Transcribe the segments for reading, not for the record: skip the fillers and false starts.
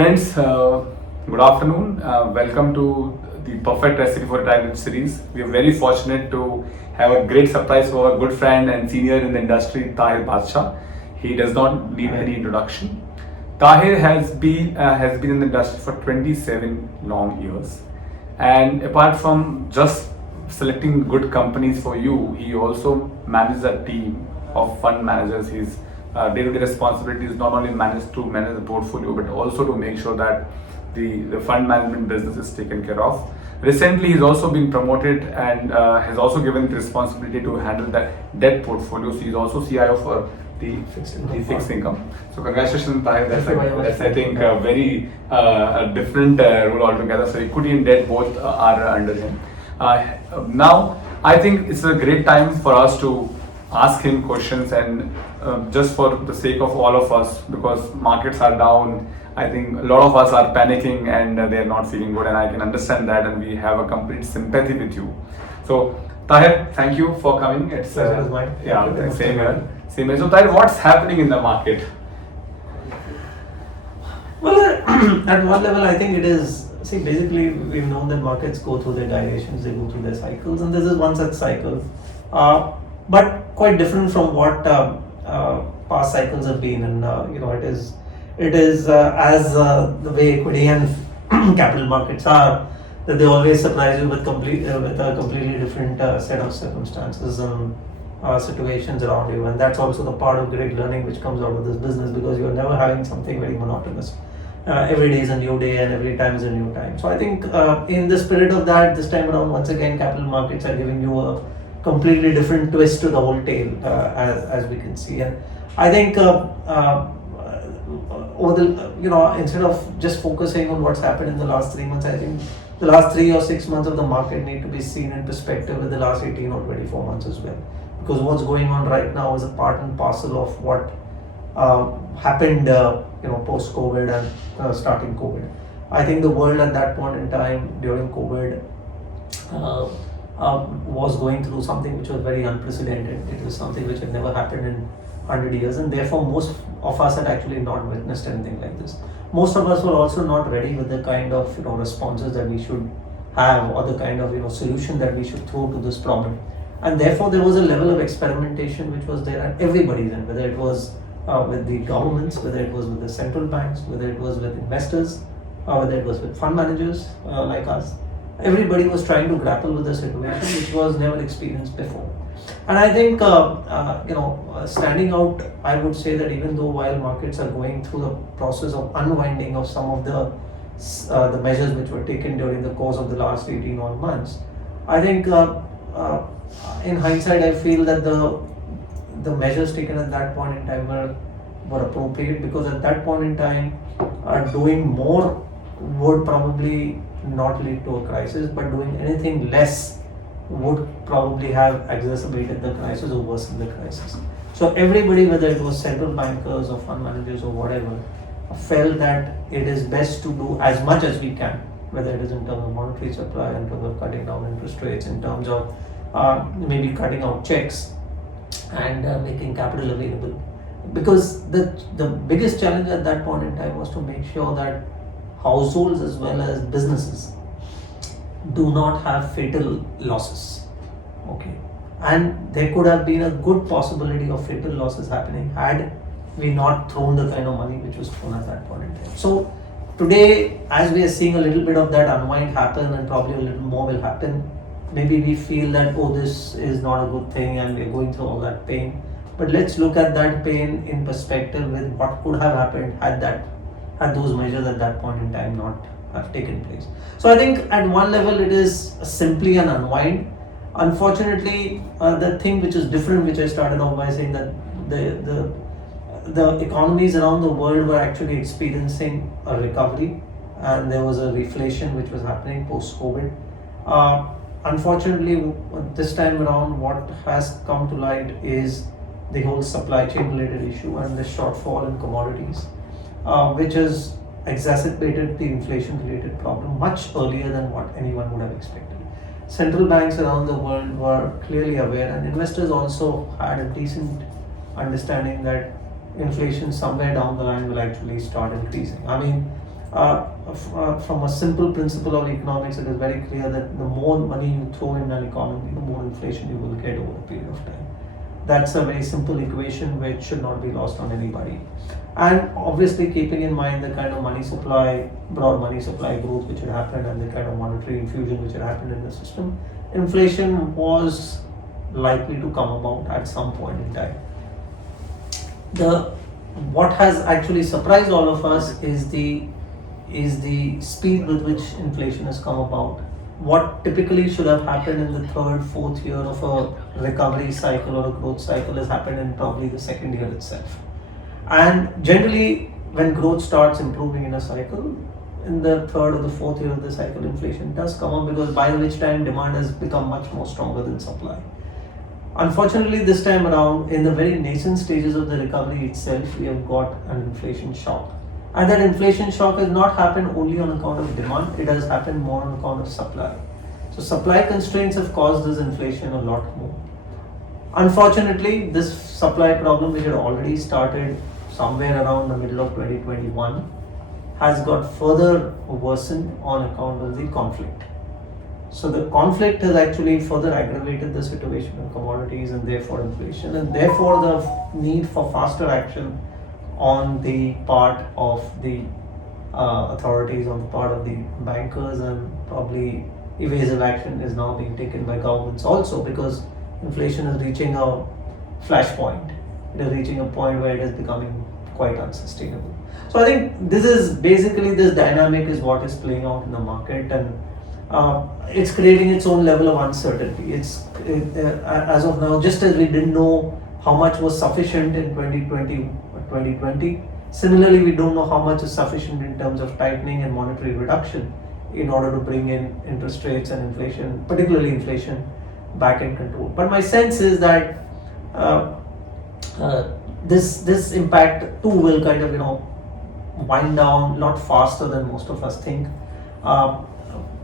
Friends, good afternoon. Welcome to the Perfect Recipe for Retirement series. We are very fortunate to have a great surprise for our good friend and senior in the industry, Taher Badshah. He does not need any introduction. Taher has been in the industry for 27 long years, and apart from just selecting good companies for you, he also manages a team of fund managers. His day-to-day responsibility is not only to manage the portfolio, but also to make sure that the fund management business is taken care of. Recently, he's also been promoted and has also given the responsibility to handle the debt portfolio. So he's also CIO for the fixed income. So congratulations, Taher. That's I think a very different role altogether. So equity and debt both are under him. Now, I think it's a great time for us to ask him questions, and just for the sake of all of us, because markets are down, I think a lot of us are panicking and they are not feeling good, and I can understand that, and we have a complete sympathy with you. So Taher, thank you for coming. It's yeah, same here. Same here. So Taher, what's happening in the market? Well, at one level, I think it is. See, basically, we've known that markets go through their gyrations, they go through their cycles, and this is one such cycle. But quite different from what past cycles have been, and it is as the way equity and capital markets are, that they always surprise you with a completely different set of circumstances and situations around you, and that's also the part of great learning which comes out of this business, because you're never having something very monotonous. Every day is a new day and every time is a new time. So I think in the spirit of that, this time around, once again, capital markets are giving you a completely different twist to the whole tale, as we can see. And I think instead of just focusing on what's happened in the last 3 months, I think the last 3 or 6 months of the market need to be seen in perspective with the last 18 or 24 months as well. Because what's going on right now is a part and parcel of what happened post-COVID and starting COVID. I think the world at that point in time during COVID was going through something which was very unprecedented. It was something which had never happened in 100 years, and therefore most of us had actually not witnessed anything like this. Most of us were also not ready with the kind of responses that we should have, or the kind of solution that we should throw to this problem. And therefore there was a level of experimentation which was there at everybody's end, whether it was with the governments, whether it was with the central banks, whether it was with investors, whether it was with fund managers like us. Everybody was trying to grapple with the situation which was never experienced before. And I think standing out, I would say that even though while markets are going through the process of unwinding of some of the measures which were taken during the course of the last 18 odd months, I think in hindsight I feel that the measures taken at that point in time were appropriate, because at that point in time doing more would probably not lead to a crisis, but doing anything less would probably have exacerbated the crisis or worsened the crisis. So everybody, whether it was central bankers or fund managers or whatever, felt that it is best to do as much as we can, whether it is in terms of monetary supply, in terms of cutting down interest rates, in terms of maybe cutting out checks and making capital available. Because the biggest challenge at that point in time was to make sure that households as well as businesses do not have fatal losses. Okay, and there could have been a good possibility of fatal losses happening had we not thrown the kind of money which was thrown at that point in time. So today, as we are seeing a little bit of that unwind happen, and probably a little more will happen, maybe we feel that, oh, this is not a good thing and we're going through all that pain. But let's look at that pain in perspective with what could have happened had those measures at that point in time not have taken place. So I think at one level it is simply an unwind. Unfortunately, the thing which is different, which I started off by saying, that the economies around the world were actually experiencing a recovery, and there was a reflation which was happening post-COVID. Unfortunately, this time around, what has come to light is the whole supply chain related issue and the shortfall in commodities, which has exacerbated the inflation related problem much earlier than what anyone would have expected. Central banks around the world were clearly aware, and investors also had a decent understanding that inflation somewhere down the line will actually start increasing. I mean, from a simple principle of economics, it is very clear that the more money you throw in an economy, the more inflation you will get over a period of time. That's a very simple equation which should not be lost on anybody. And obviously, keeping in mind the kind of money supply, broad money supply growth which had happened, and the kind of monetary infusion which had happened in the system, inflation was likely to come about at some point in time. What has actually surprised all of us is the speed with which inflation has come about. What typically should have happened in the third, fourth year of a recovery cycle or a growth cycle has happened in probably the second year itself. And generally, when growth starts improving in a cycle, in the third or the fourth year of the cycle, inflation does come up, because by which time demand has become much more stronger than supply. Unfortunately, this time around, in the very nascent stages of the recovery itself, we have got an inflation shock. And that inflation shock has not happened only on account of demand, it has happened more on account of supply. So supply constraints have caused this inflation a lot more. Unfortunately, this supply problem, which had already started somewhere around the middle of 2021, has got further worsened on account of the conflict. So the conflict has actually further aggravated the situation of commodities and therefore inflation, and therefore the need for faster action on the part of the authorities, on the part of the bankers, and probably evasive action is now being taken by governments also, because inflation is reaching a flashpoint. It is reaching a point where it is becoming quite unsustainable. So I think this is basically, this dynamic is what is playing out in the market, and it's creating its own level of uncertainty. As of now, just as we didn't know how much was sufficient in 2020, similarly we don't know how much is sufficient in terms of tightening and monetary reduction in order to bring in interest rates and inflation, particularly inflation, back in control. But my sense is that this impact too will kind of wind down a lot faster than most of us think.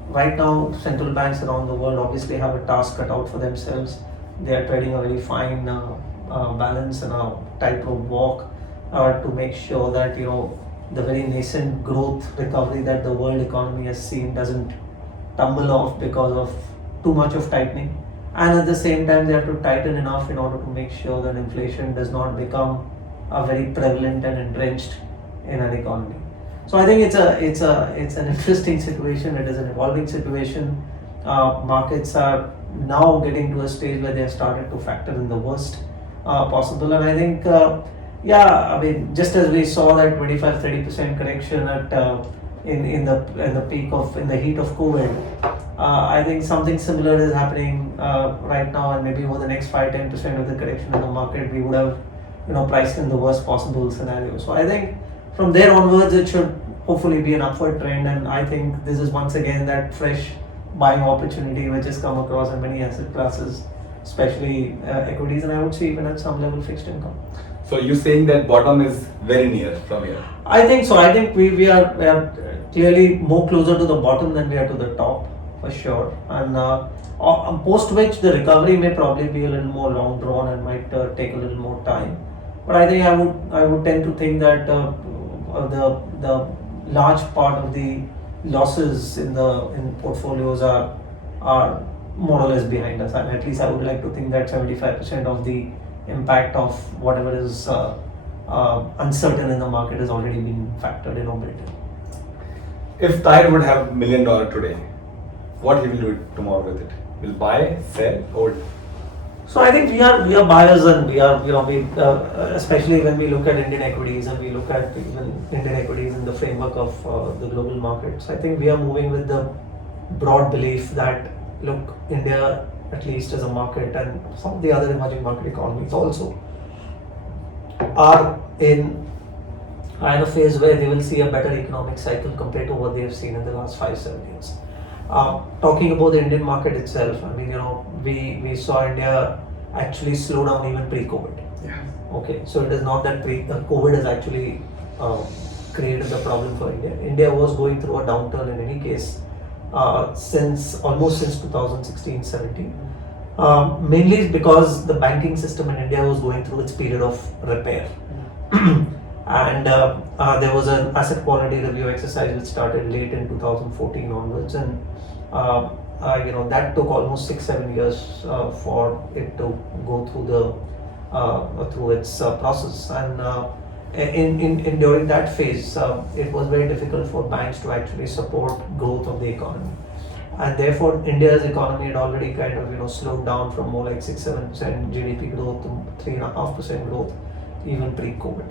Right now, central banks around the world obviously have a task cut out for themselves. They are treading a very fine balance and a tightrope walk to make sure that the very nascent growth recovery that the world economy has seen doesn't tumble off because of too much of tightening. And at the same time, they have to tighten enough in order to make sure that inflation does not become very prevalent and entrenched in an economy. So I think it's an interesting situation. It is an evolving situation. Markets are now getting to a stage where they have started to factor in the worst possible. And I think, just as we saw that 25-30% correction at in the heat of COVID, I think something similar is happening right now, and maybe over the next 5-10% of the correction in the market, we would have priced in the worst possible scenario. So I think from there onwards, it should hopefully be an upward trend, and I think this is once again that fresh buying opportunity which has come across in many asset classes, especially equities, and I would say even at some level fixed income. So you're saying that bottom is very near from here? I think so. I think we are clearly more closer to the bottom than we are to the top, for sure. And post which the recovery may probably be a little more long drawn and might take a little more time. But I think I would tend to think that the large part of the losses in portfolios are more or less behind us. And at least I would like to think that 75% of the impact of whatever is uncertain in the market has already been factored in or built in. If Taher would have $1 million today, what he will do tomorrow with it? Will buy, sell, hold? So I think we are buyers, and we are especially when we look at Indian equities and we look at even Indian equities in the framework of the global markets. I think we are moving with the broad belief that India, at least as a market, and some of the other emerging market economies also, are in a phase where they will see a better economic cycle compared to what they have seen in the last 5-7 years. Talking about the Indian market itself, I mean, we saw India actually slow down even pre-COVID. Yeah. Okay, so it is not that COVID has actually created the problem for India. India was going through a downturn in any case since 2016-17. Mainly because the banking system in India was going through its period of repair. And there was an asset quality review exercise which started late in 2014 onwards, and that took almost 6-7 years for it to go through through its process. And in during that phase, it was very difficult for banks to actually support growth of the economy, and therefore India's economy had already kind of slowed down from more like 6-7% GDP growth to 3.5% growth even pre-COVID.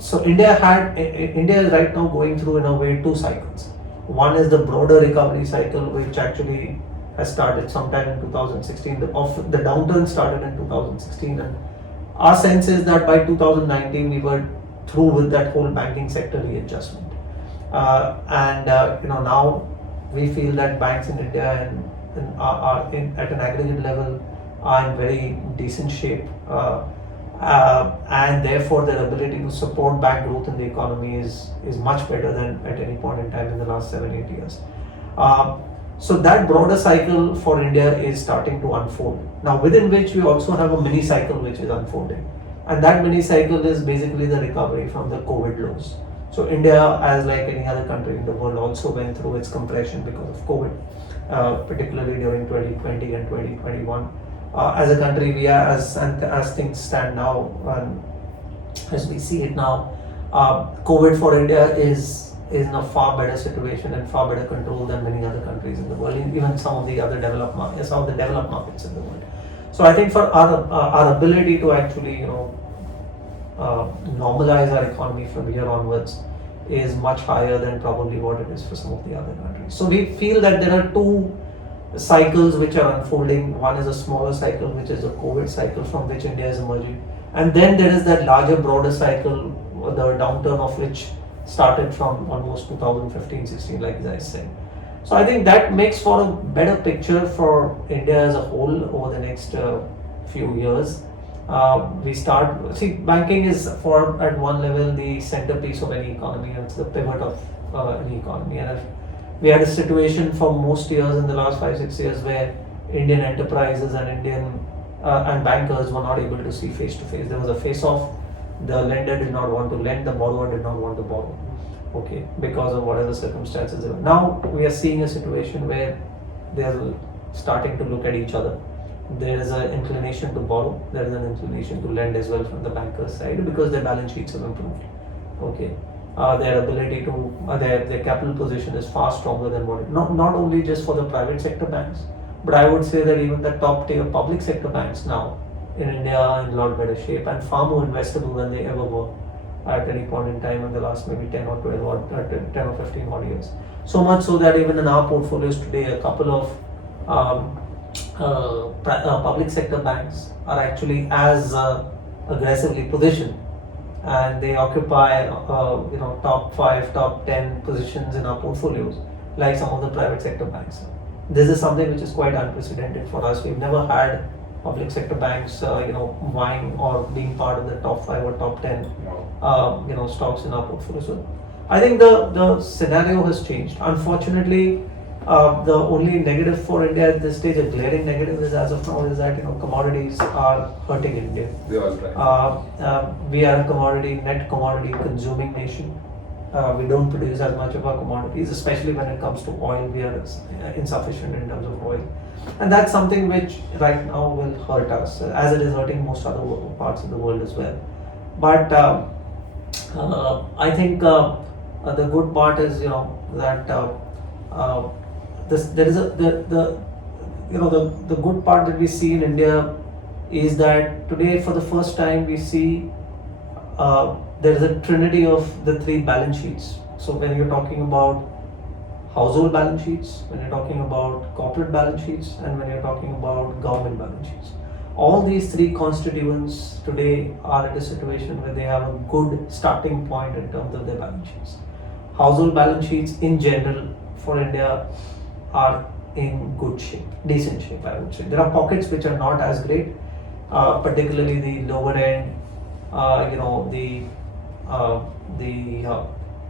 So India is right now going through in a way two cycles. One is the broader recovery cycle, which actually has started sometime in 2016. The downturn started in 2016, and our sense is that by 2019 we were through with that whole banking sector readjustment. Now we feel that banks in India are at an aggregate level are in very decent shape. And therefore their ability to support back growth in the economy is much better than at any point in time in the last 7-8 years. So that broader cycle for India is starting to unfold. Now within which we also have a mini cycle which is unfolding. And that mini cycle is basically the recovery from the COVID lows. So India, as like any other country in the world, also went through its compression because of COVID, particularly during 2020 and 2021. As a country, we are, as things stand now, and as we see it now, COVID for India is in a far better situation and far better control than many other countries in the world, even some of the developed markets in the world. So I think for our ability to actually normalize our economy from here onwards is much higher than probably what it is for some of the other countries. So we feel that there are two cycles which are unfolding. One is a smaller cycle, which is the COVID cycle from which India is emerging, and then there is that larger, broader cycle, the downturn of which started from almost 2015-16, like I said. So I think that makes for a better picture for India as a whole over the next few years. Banking is at one level the centerpiece of any economy, and it's the pivot of any economy. And if we had a situation for most years in the last 5-6 years where Indian enterprises and and bankers were not able to see face to face. There was a face-off. The lender did not want to lend, the borrower did not want to borrow, okay, because of whatever circumstances there were. Now we are seeing a situation where they are starting to look at each other. There is an inclination to borrow, there is an inclination to lend as well from the banker's side because their balance sheets have improved, okay. Their ability to, their capital position is far stronger than what it, not only just for the private sector banks, but I would say that even the top tier public sector banks now in India are in a lot better shape and far more investable than they ever were at any point in time in the last maybe 10 or 12 or 10 or 15 odd years. So much so that even in our portfolios today, a couple of public sector banks are actually as aggressively positioned, and they occupy top 5, top 10 positions in our portfolios like some of the private sector banks. This is something which is quite unprecedented for us. We've never had public sector banks vying or being part of the top 5 or top 10 stocks in our portfolio. So I think the scenario has changed. Unfortunately, the only negative for India at this stage, a glaring negative, is as of now is that commodities are hurting India. They are right. We are a net commodity consuming nation. We don't produce as much of our commodities, especially when it comes to oil. We are insufficient in terms of oil, and that's something which right now will hurt us, as it is hurting most other parts of the world as well. But I think the good part is that there is the good part that we see in India is that today for the first time we see there is a trinity of the three balance sheets. So when you're talking about household balance sheets, when you're talking about corporate balance sheets, and when you're talking about government balance sheets, all these three constituents today are at a situation where they have a good starting point in terms of their balance sheets. Household balance sheets in general for India are in good shape, decent shape, I would say. There are pockets which are not as great, particularly the lower end, the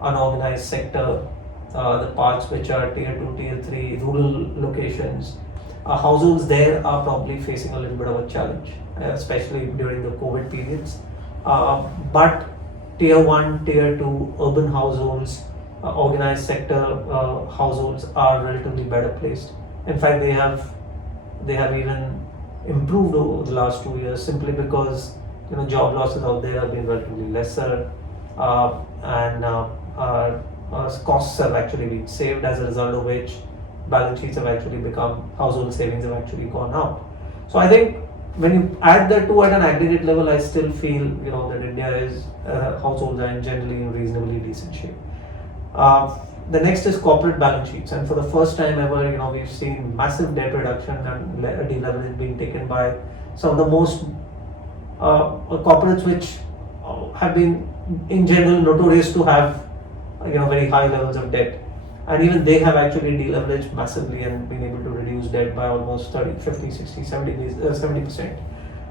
unorganized sector, the parts which are tier 2, tier 3, rural locations. Households there are probably facing a little bit of a challenge, especially during the COVID periods. But tier 1, tier 2 urban households, organized sector households are relatively better placed. In fact, they have even improved over the last 2 years, simply because job losses out there have been relatively lesser, and costs have actually been saved, as a result of which balance sheets have actually become, household savings have actually gone up. So I think when you add the two at an aggregate level, I still feel that India is households are generally in reasonably decent shape. The next is corporate balance sheets, and for the first time ever, we've seen massive debt reduction and deleveraging being taken by some of the most corporates which have been in general notorious to have very high levels of debt, and even they have actually deleveraged massively and been able to reduce debt by almost 30, 50, 60, 70%.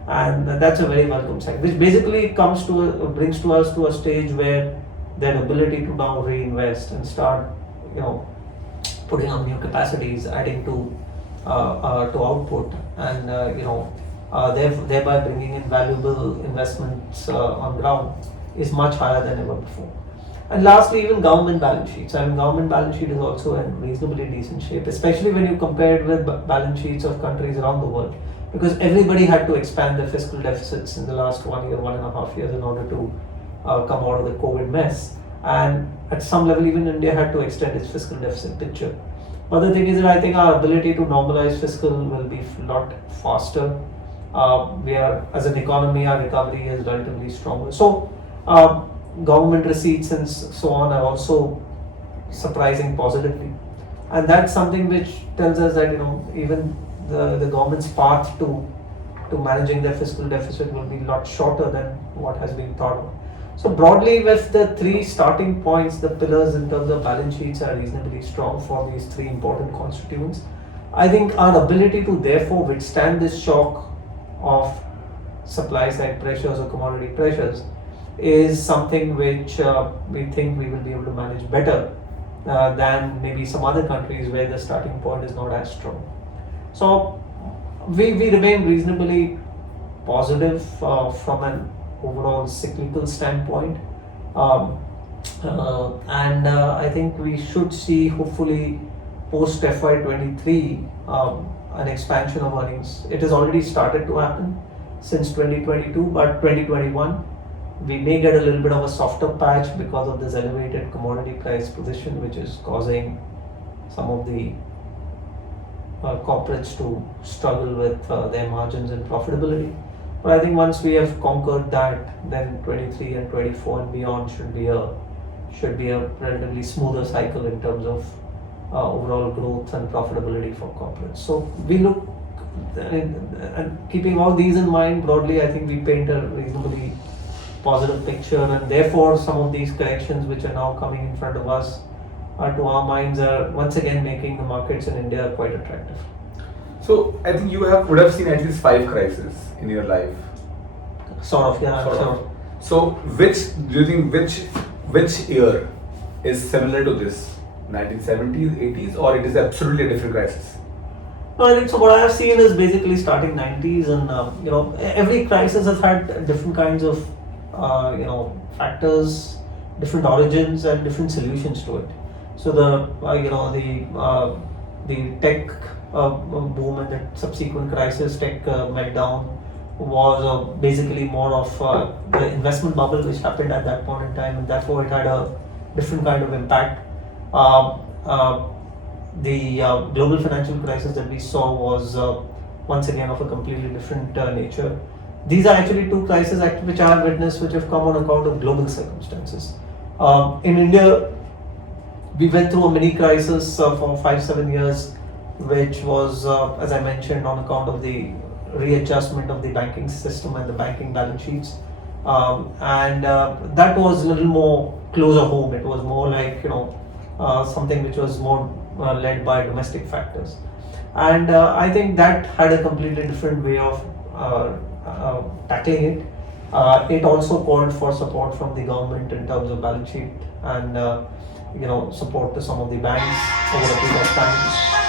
And that's a very welcome sign, which basically brings to us to a stage where their ability to now reinvest and start putting up new capacities, adding to output, and thereby bringing in valuable investments on ground is much higher than ever before. And lastly, even government balance sheets. I mean, government balance sheet is also in reasonably decent shape, especially when you compare it with balance sheets of countries around the world, because everybody had to expand their fiscal deficits in the last 1 year, 1.5 years, in order to come out of the COVID mess. And at some level, even India had to extend its fiscal deficit picture. But the thing is that I think our ability to normalize fiscal will be a lot faster. We are, as an economy, our recovery is relatively stronger. So, government receipts and so on are also surprising positively, and that's something which tells us that even the government's path to managing their fiscal deficit will be a lot shorter than what has been thought of. So broadly, with the three starting points, the pillars in terms of balance sheets are reasonably strong for these three important constituents. I think our ability to therefore withstand this shock of supply side pressures or commodity pressures is something which we think we will be able to manage better than maybe some other countries where the starting point is not as strong. So we remain reasonably positive from an overall cyclical standpoint, and I think we should see, hopefully post FY23, an expansion of earnings. It has already started to happen since 2022, but 2021 we may get a little bit of a softer patch because of this elevated commodity price position, which is causing some of the corporates to struggle with their margins and profitability. But I think once we have conquered that, then 23 and 24 and beyond should be a relatively smoother cycle in terms of overall growth and profitability for corporates. So we look, and keeping all these in mind, broadly, I think we paint a reasonably positive picture, and therefore some of these corrections which are now coming in front of us to our minds are once again making the markets in India quite attractive. So I think you would have seen at least 5 crises in your life. Sort of, yeah. Sort sure. of. So which do you think which year is similar to this? 1970s, 80s, or it is absolutely a different crisis? No, I think so. What I have seen is basically starting 90s, and every crisis has had different kinds of factors, different origins, and different solutions to it. So the tech boom and the subsequent crisis, tech meltdown, was basically more of the investment bubble which happened at that point in time, and therefore it had a different kind of impact. The global financial crisis that we saw was once again of a completely different nature. These are actually 2 crises which I have witnessed, which have come on account of global circumstances. In India, we went through a mini crisis for 5-7 years, which was, as I mentioned, on account of the readjustment of the banking system and the banking balance sheets. And that was a little more closer home. It was more like, something which was more led by domestic factors. And I think that had a completely different way of tackling it. It also called for support from the government in terms of balance sheet and support to some of the banks over a period of time.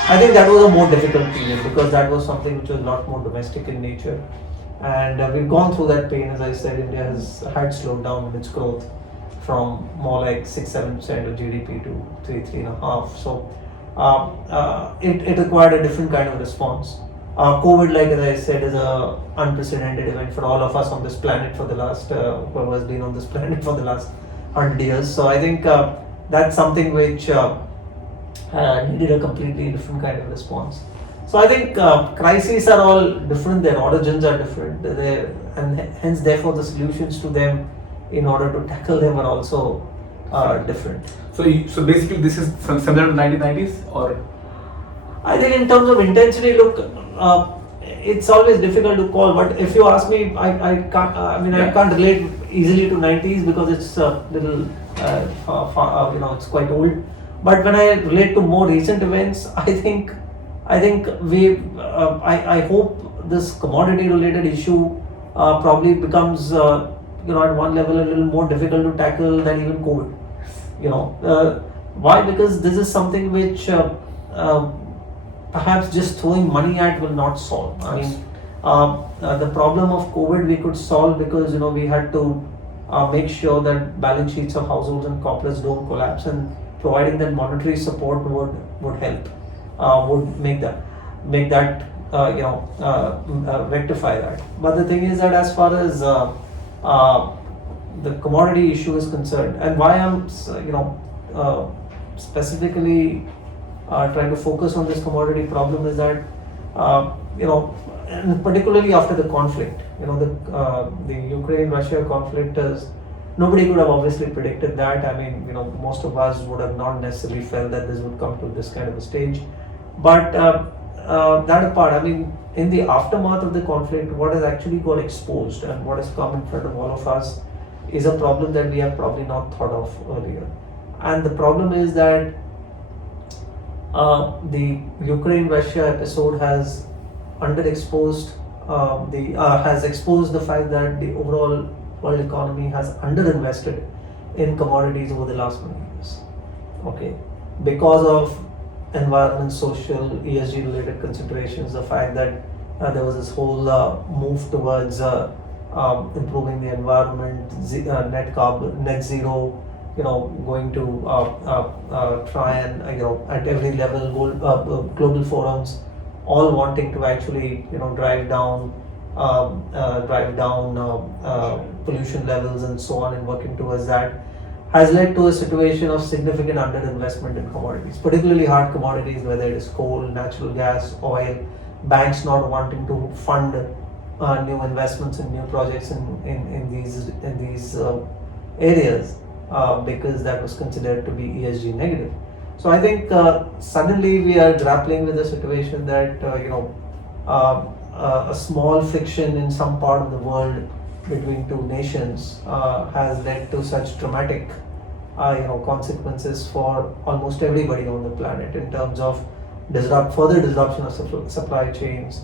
I think that was a more difficult period because that was something which was a lot more domestic in nature. And we've gone through that pain. As I said, India had slowed down in its growth. from more like 6-7% of GDP to 3.5. So it required a different kind of response. COVID, like as I said, is a unprecedented event for all of us on this planet for the last whoever has been on this planet for the last 100 years. So I think that's something which needed a completely different kind of response. So I think crises are all different. Their origins are different, and hence therefore the solutions to them in order to tackle them are also different. So basically, this is similar to 1990s, or I think in terms of intensity, look, it's always difficult to call. But if you ask me, I can't. I can't relate easily to 90s because it's a little, it's quite old. But when I relate to more recent events, I think I hope this commodity-related issue probably becomes, at one level a little more difficult to tackle than even COVID. Why? Because this is something which perhaps just throwing money at will not solve. I mean, the problem of COVID we could solve because we had to make sure that balance sheets of households and corporates don't collapse, and providing that monetary support would help, would make that rectify that. But the thing is that as far as the commodity issue is concerned, and why I'm specifically trying to focus on this commodity problem is that and particularly after the conflict, the Ukraine-Russia conflict is. Nobody could have obviously predicted that. I mean, most of us would have not necessarily felt that this would come to this kind of a stage. But that apart, I mean, in the aftermath of the conflict, what has actually got exposed and what has come in front of all of us is a problem that we have probably not thought of earlier. And the problem is that the Ukraine-Russia episode has underexposed has exposed the fact that the overall world economy has underinvested in commodities over the last many years. Okay, because of environment, social, ESG related considerations, the fact that there was this whole move towards improving the environment, net zero, going to try and at every level global forums, all wanting to actually drive down pollution levels and so on, and working towards that, has led to a situation of significant underinvestment in commodities, particularly hard commodities, whether it is coal, natural gas, oil. Banks not wanting to fund new investments in new projects in these areas because that was considered to be ESG negative. So I think suddenly we are grappling with a situation that a small friction in some part of the world between two nations has led to such dramatic consequences for almost everybody on the planet in terms of further disruption of supply chains,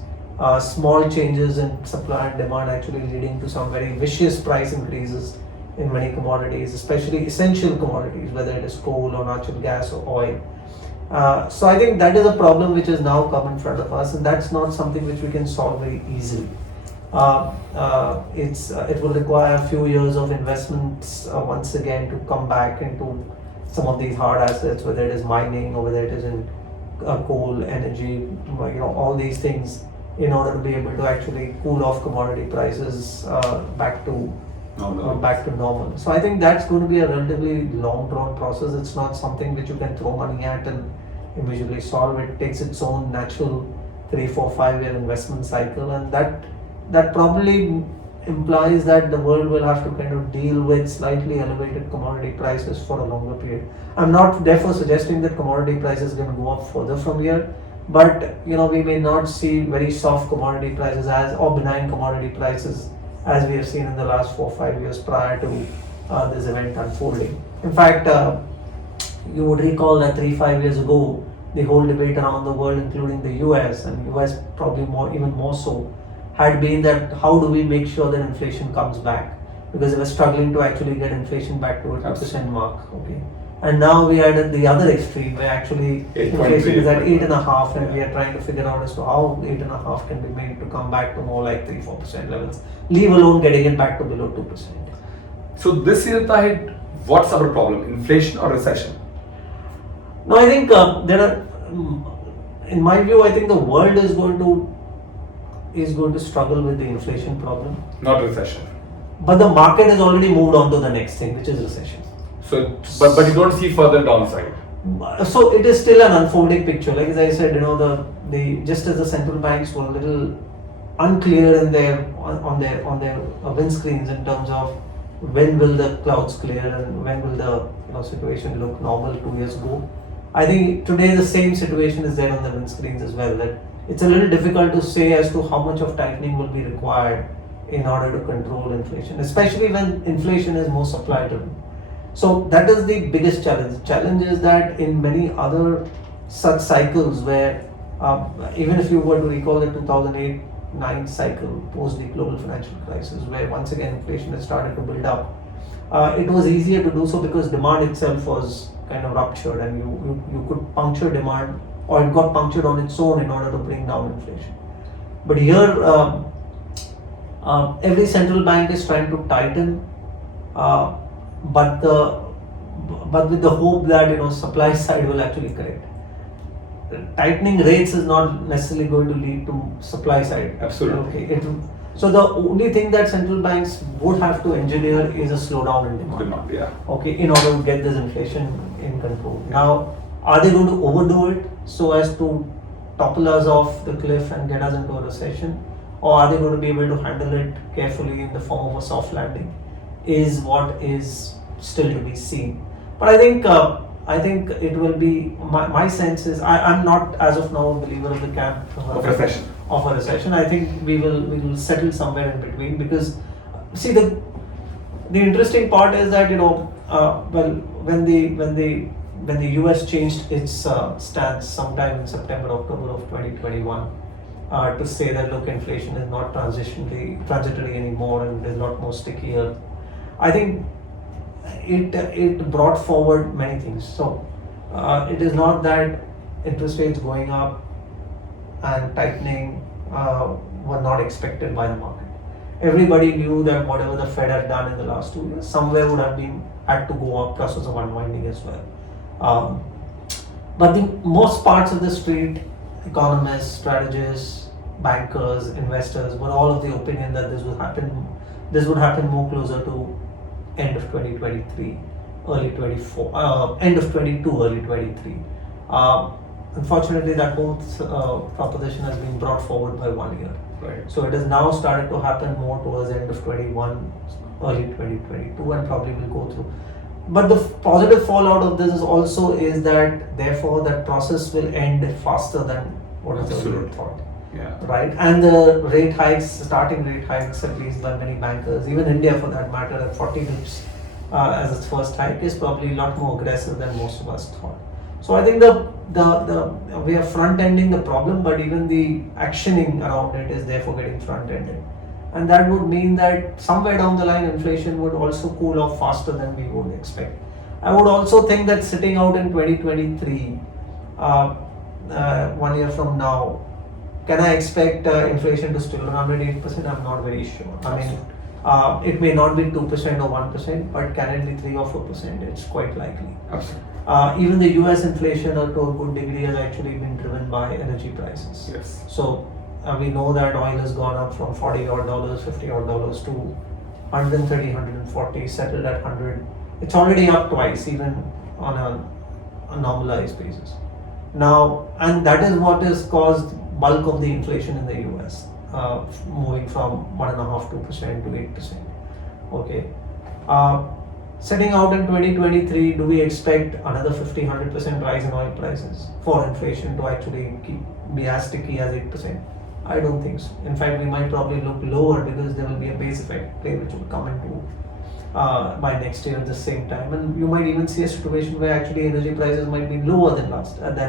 small changes in supply and demand actually leading to some very vicious price increases in many commodities, especially essential commodities, whether it is coal or natural gas or oil. So I think that is a problem which has now come in front of us, and that's not something which we can solve very easily. It will require a few years of investments once again to come back into some of these hard assets, whether it is mining or whether it is in coal, energy, all these things, in order to be able to actually cool off commodity prices back to normal. So I think that's going to be a relatively long drawn process. It's not something which you can throw money at and immediately solve. It takes its own natural 3, 4, 5 year investment cycle, and that probably implies that the world will have to kind of deal with slightly elevated commodity prices for a longer period. I'm not therefore suggesting that commodity prices are going to go up further from here, but we may not see very soft commodity prices or benign commodity prices as we have seen in the last 4 or 5 years prior to this event unfolding. In fact, you would recall that 3-5 years ago, the whole debate around the world, including the US, and US probably even more so, had been that how do we make sure that inflation comes back, because they were struggling to actually get inflation back to a 2% mark. Okay, and now we are at the other extreme where actually inflation is at 8.5%, and we are trying to figure out as to how 8.5% can be made to come back to more like 3-4% levels, leave alone getting it back to below 2%. So this year, Taher, What's our problem? Inflation or recession? No, I think there are, in my view, I think the world is going to struggle with the inflation problem. Not recession. But the market has already moved on to the next thing, which is recession. So, but you don't see further downside. So it is still an unfolding picture. Like as I said, the just as the central banks were a little unclear in on their windscreens in terms of when will the clouds clear and when will the situation look normal 2 years ago. I think today the same situation is there on the windscreens as well. That it's a little difficult to say as to how much of tightening will be required in order to control inflation, especially when inflation is more supply driven. So that is the biggest challenge. Challenge is that in many other such cycles where even if you were to recall the 2008-9 cycle post the global financial crisis, where once again inflation has started to build up, it was easier to do so because demand itself was kind of ruptured and you could puncture demand, or it got punctured on its own in order to bring down inflation. But here every central bank is trying to tighten, but with the hope that supply side will actually correct. Tightening rates is not necessarily going to lead to supply side. Absolutely. Okay. So the only thing that central banks would have to engineer is a slowdown in demand. Yeah. Okay, in order to get this inflation in control. Now, are they going to overdo it so as to topple us off the cliff and get us into a recession, or are they going to be able to handle it carefully in the form of a soft landing? Is what is still to be seen. But I think it will be. My sense is I'm not as of now a believer of the camp of recession. Of a recession. I think we will settle somewhere in between, because see the interesting part is that when the US changed its stance sometime in September October of 2021 to say that look, inflation is not transitory anymore and it is a lot more stickier, I think it brought forward many things. So it is not that interest rates going up and tightening were not expected by the market. Everybody knew that whatever the Fed had done in the last 2 years, somewhere would have had to go up, process of unwinding as well. But the most parts of the street, economists, strategists, bankers, investors, were all of the opinion that this would happen more closer to end of 2023, early 24, end of 22, early 23. Unfortunately, that whole proposition has been brought forward by 1 year. Right. So it has now started to happen more towards the end of 21, early 2022, and probably will go through. But the positive fallout of this is that therefore that process will end faster than what is earlier thought. Yeah. Right, and the starting rate hikes, at least by many bankers, even India for that matter, at 40 bps as its first hike, is probably a lot more aggressive than most of us thought. So I think we are front ending the problem, but even the actioning around it is therefore getting front ended, and that would mean that somewhere down the line inflation would also cool off faster than we would expect. I would also think that sitting out in 2023, 1 year from now, can I expect inflation to still run at 8%? I'm not very sure. I mean, it may not be 2% or 1%, but can it be 3 or 4%? It's quite likely. Absolutely. Even the US inflation, to a good degree, has actually been driven by energy prices. Yes. So we know that oil has gone up from $40 odd, $50 odd to 130, 140, settled at 100. It's already up twice, even on a normalized basis. Now, and that is what has caused bulk of the inflation in the US, moving from 1.5% to 2% to 8%. Okay. Setting out in 2023, do we expect another 50-100% rise in oil prices for inflation to actually be as sticky as 8%? I don't think so. In fact, we might probably look lower because there will be a base effect play which will come into by next year at the same time, and you might even see a situation where actually energy prices might be lower than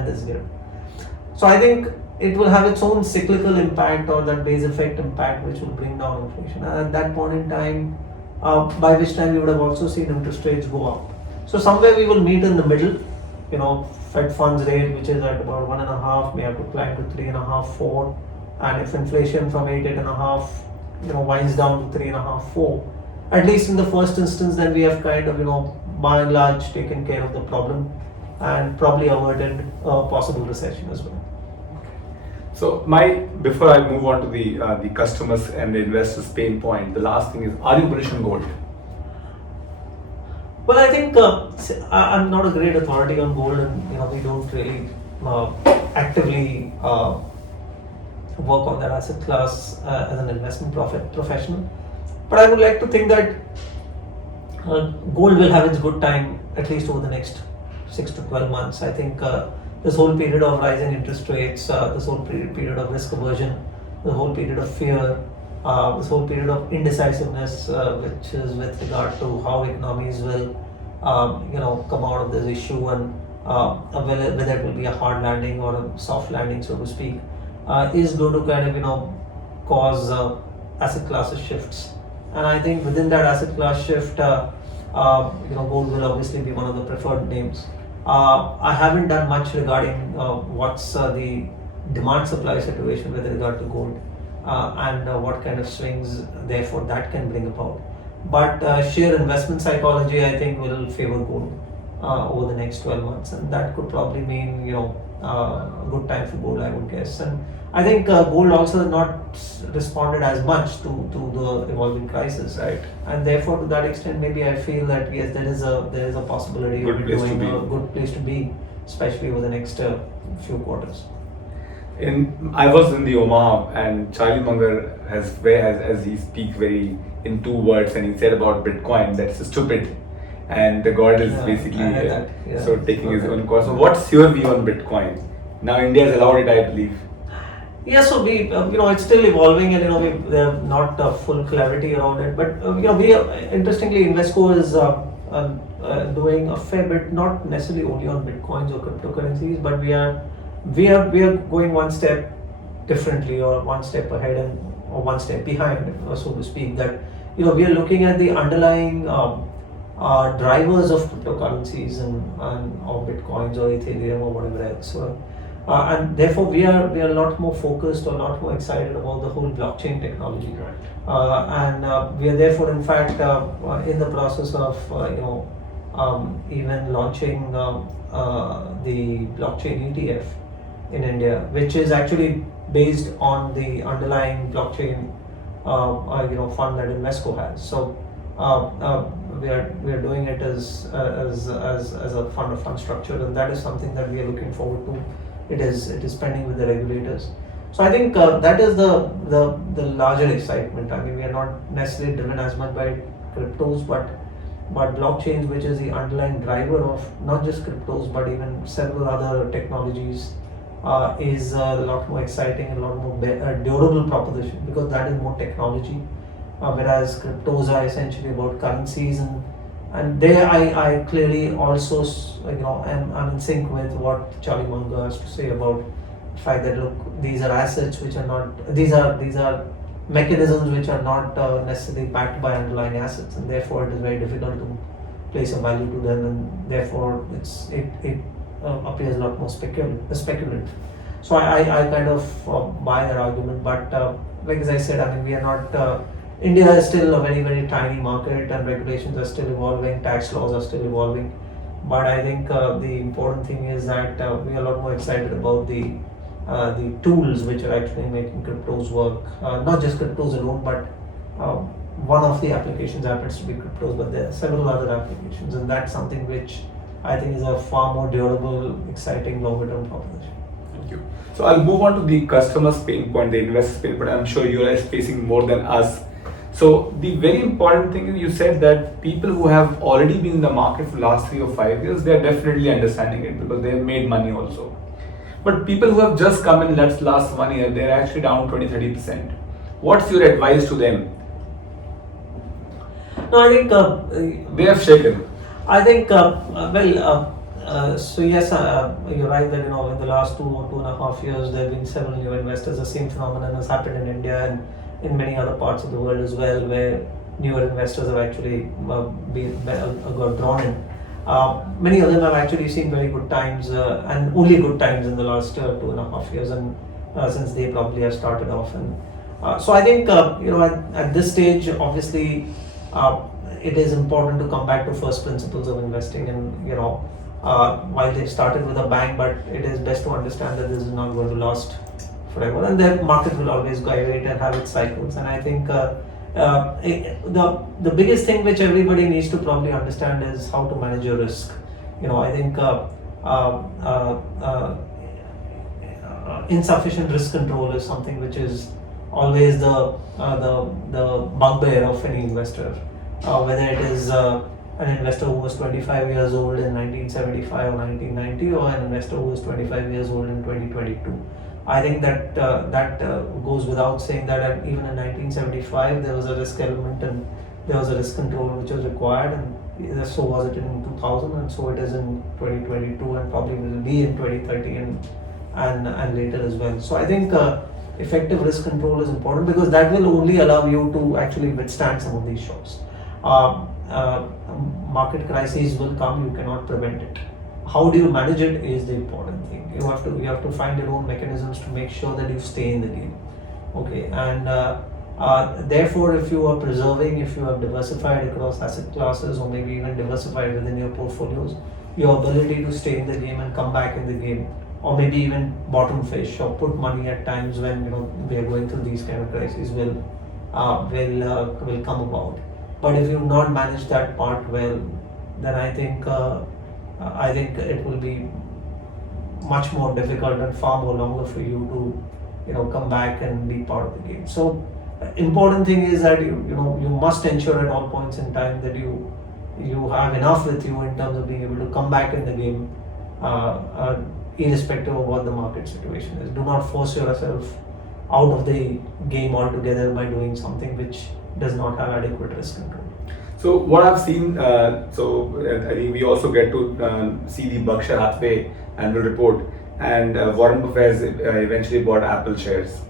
this year. So I think it will have its own cyclical impact, or that base effect impact, which will bring down inflation. And at that point in time, by which time we would have also seen interest rates go up. So somewhere we will meet in the middle. Fed funds rate, which is at about 1.5, may have to climb to 3.5, 4. And if inflation from 8.5, winds down to 3.5, 4, at least in the first instance, then we have kind of, by and large taken care of the problem and probably avoided a possible recession as well. So before I move on to the customers and the investors' pain point, the last thing is, are you bullish on gold? Well, I think I'm not a great authority on gold, and we don't really actively work on that asset class as an investment professional. But I would like to think that gold will have its good time at least over the next 6 to 12 months. I think this whole period of rising interest rates, this whole period of risk aversion, the whole period of fear, this whole period of indecisiveness, which is with regard to how economies will, come out of this issue, and whether it will be a hard landing or a soft landing, so to speak, is going to kind of cause asset classes shifts. And I think within that asset class shift, gold will obviously be one of the preferred names. I haven't done much regarding what's the demand supply situation with regard to gold and what kind of swings therefore that can bring about. But sheer investment psychology, I think, will favor gold over the next 12 months, and that could probably mean a good time for gold, I would guess. And I think gold also has not responded as much to the evolving crisis, right? And therefore, to that extent, maybe I feel that yes, there is a possibility Good of place doing to be. a good place to be, especially over the next few quarters. I was in the Omaha, and Charlie Munger has as he speaks very in 2 words, and he said about Bitcoin that's stupid, and the God is basically so taking his own course. So what's your view on Bitcoin? Now India has allowed it, I believe. Yeah, so we, it's still evolving, and we have not full clarity around it. But we interestingly, Invesco is doing a fair bit, not necessarily only on bitcoins or cryptocurrencies, but we are going one step differently, or one step ahead or one step behind, so to speak. That we are looking at the underlying drivers of cryptocurrencies and or bitcoins or Ethereum or whatever else. And therefore, we are a lot more focused or a lot more excited about the whole blockchain technology. And we are therefore, in fact, in the process of even launching the blockchain ETF in India, which is actually based on the underlying blockchain fund that Invesco has. So we are doing it as a fund of fund structure, and that is something that we are looking forward to. It is pending with the regulators. So I think that is the larger excitement. I mean, we are not necessarily driven as much by cryptos, but blockchains, which is the underlying driver of not just cryptos but even several other technologies, is a lot more exciting and a lot more durable proposition, because that is more technology, whereas cryptos are essentially about currencies, and there I clearly also I'm in sync with what Charlie Munger has to say about the fact that look, these are assets which are not, these are mechanisms which are not necessarily backed by underlying assets, and therefore it is very difficult to place a value to them, and therefore it appears a lot more speculative. So I kind of buy that argument, but like as I said, I mean, we are not. India is still a very, very tiny market, and regulations are still evolving, tax laws are still evolving. But I think the important thing is that we are a lot more excited about the tools which are actually making cryptos work. Not just cryptos alone, but one of the applications happens to be cryptos, but there are several other applications, and that's something which I think is a far more durable, exciting, longer-term proposition. Thank you. So I'll move on to the customer's pain point, the investor's pain point. I'm sure you are facing more than us. So the very important thing is, you said that people who have already been in the market for the last 3 or 5 years, they are definitely understanding it because they have made money also. But people who have just come in last 1 year, they're actually down 20-30%. What's your advice to them? No, I think they have shaken. I think so yes, you're right that in the last 2 or 2.5 years there have been several new investors. The same phenomenon has happened in India and in many other parts of the world as well, where newer investors have actually got drawn in. Many of them have actually seen very good times and only good times in the last 2.5 years, and since they probably have started off. And so I think at this stage, obviously, it is important to come back to first principles of investing, and while they started with a bang, but it is best to understand that this is not going to last forever, and the market will always gyrate and have its cycles. And I think the biggest thing which everybody needs to probably understand is how to manage your risk. I think insufficient risk control is something which is always the bugbear of any investor, whether it is an investor who was 25 years old in 1975 or 1990, or an investor who was 25 years old in 2022. I think that goes without saying that even in 1975 there was a risk element and there was a risk control which was required, and so was it in 2000, and so it is in 2022, and probably will be in 2030 and later as well. So I think effective risk control is important, because that will only allow you to actually withstand some of these shocks. Market crises will come, you cannot prevent it. How do you manage it is the important thing. You have to find your own mechanisms to make sure that you stay in the game. Okay, and therefore, if you are preserving, if you have diversified across asset classes, or maybe even diversified within your portfolios, your ability to stay in the game and come back in the game, or maybe even bottom fish or put money at times when we are going through these kind of crises will come about. But if you have not managed that part well, then I think it will be much more difficult and far more longer for you to come back and be part of the game. So important thing is that you must ensure at all points in time that you have enough with you in terms of being able to come back in the game, irrespective of what the market situation is. Do not force yourself out of the game altogether by doing something which does not have adequate risk control. So what I've seen, I think we also get to see the Badshah Hathway annual report, and Warren Buffett has eventually bought Apple shares.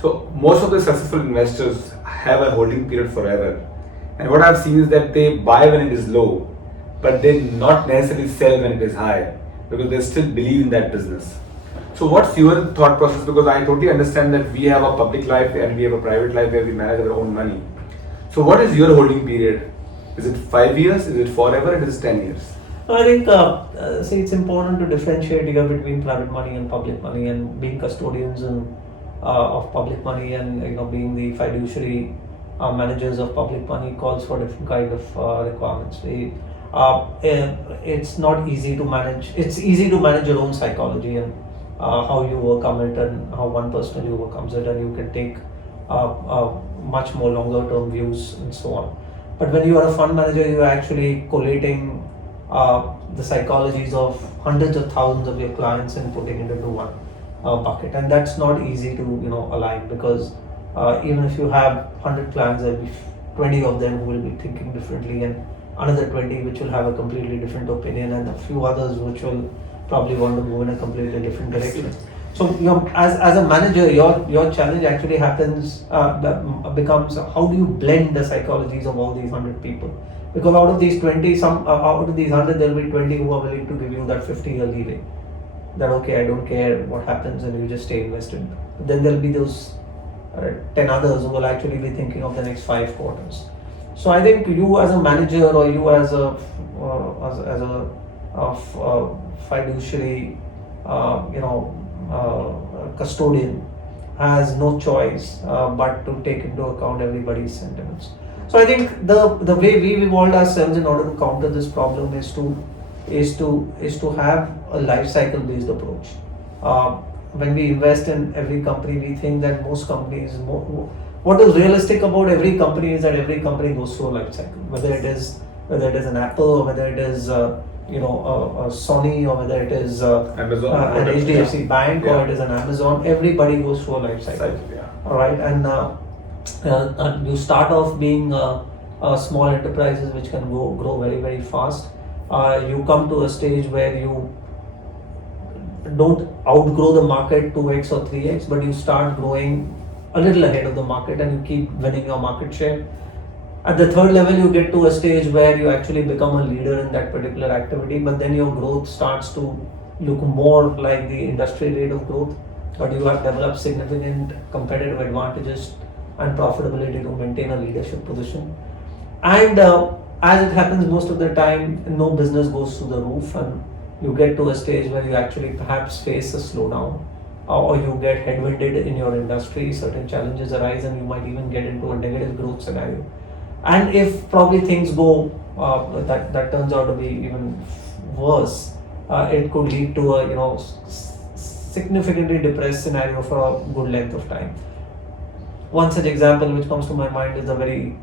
So most of the successful investors have a holding period forever, and what I've seen is that they buy when it is low, but they not necessarily sell when it is high, because they still believe in that business. So what's your thought process? Because I totally understand that we have a public life and we have a private life where we manage our own money. So what is your holding period? Is it 5 years? Is it forever? Is it 10 years? I think it's important to differentiate here between private money and public money, and being custodians of public money and being the fiduciary managers of public money calls for different kind of requirements. It's not easy to manage. It's easy to manage your own psychology and how you overcome it, and how one personally overcomes it, and you can take much more longer term views and so on. But when you are a fund manager, you are actually collating the psychologies of hundreds of thousands of your clients and putting it into one bucket, and that's not easy to align, because even if you have 100 clients, there will be 20 of them who will be thinking differently, and another 20 which will have a completely different opinion, and a few others which will probably want to move in a completely different direction. So as a manager, your challenge actually becomes how do you blend the psychologies of all these 100 people? Because out of these 20, out of these 100, there will be 20 who are willing to give you that 50-year leeway. That okay, I don't care what happens, and you just stay invested. Then there will be those 10 others who will actually be thinking of the next 5 quarters. So I think you as a manager, or you as a fiduciary, custodian, has no choice but to take into account everybody's sentiments. So I think the way we've evolved ourselves in order to counter this problem is to have a life cycle based approach. When we invest in every company, we think that most companies, what is realistic about every company is that every company goes through a life cycle. Whether it is an Apple, or whether it is a Sony, or whether it is Amazon, an HDFC Bank, or it is an Amazon, everybody goes through a life cycle. All right, and you start off being small enterprises which can grow very, very fast. You come to a stage where you don't outgrow the market 2x or 3x, but you start growing a little ahead of the market, and you keep winning your market share. At the third level, you get to a stage where you actually become a leader in that particular activity, but then your growth starts to look more like the industry rate of growth, but you have developed significant competitive advantages and profitability to maintain a leadership position. And as it happens most of the time, no business goes through the roof, and you get to a stage where you actually perhaps face a slowdown, or you get headwinded in your industry, certain challenges arise, and you might even get into a negative growth scenario. And if probably things go that turns out to be even worse, it could lead to a significantly depressed scenario for a good length of time. One such example which comes to my mind is a very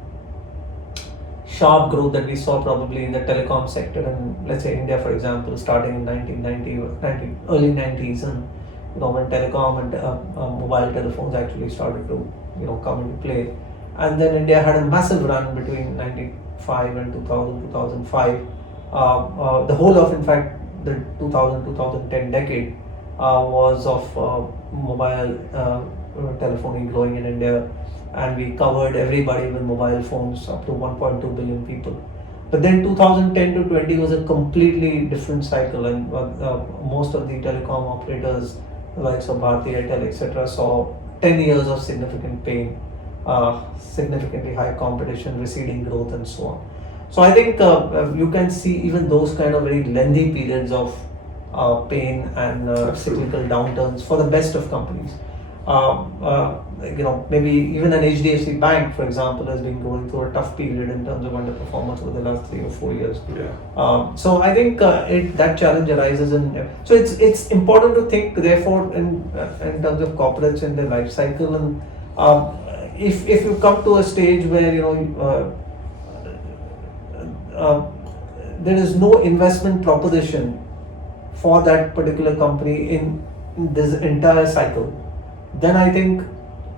sharp growth that we saw probably in the telecom sector in, let's say, India, for example, starting in 1990, early 90s, and when telecom and mobile telephones actually started to come into play. And then India had a massive run between 95 and 2000, 2005. The whole of, in fact, the 2000-2010 decade was of mobile telephony growing in India, and we covered everybody with mobile phones, up to 1.2 billion people. But then 2010 to 20 was a completely different cycle, and most of the telecom operators, likes of Bharti Airtel, etc., saw 10 years of significant pain, significantly high competition, receding growth, and so on. So I think you can see even those kind of very lengthy periods of pain and cyclical downturns for the best of companies. Maybe even an HDFC Bank, for example, has been going through a tough period in terms of underperformance over the last 3 or 4 years. Yeah. So I think that challenge arises, so it's important to think, therefore, in terms of corporates and their life cycle, and if you come to a stage where there is no investment proposition for that particular company in this entire cycle, then I think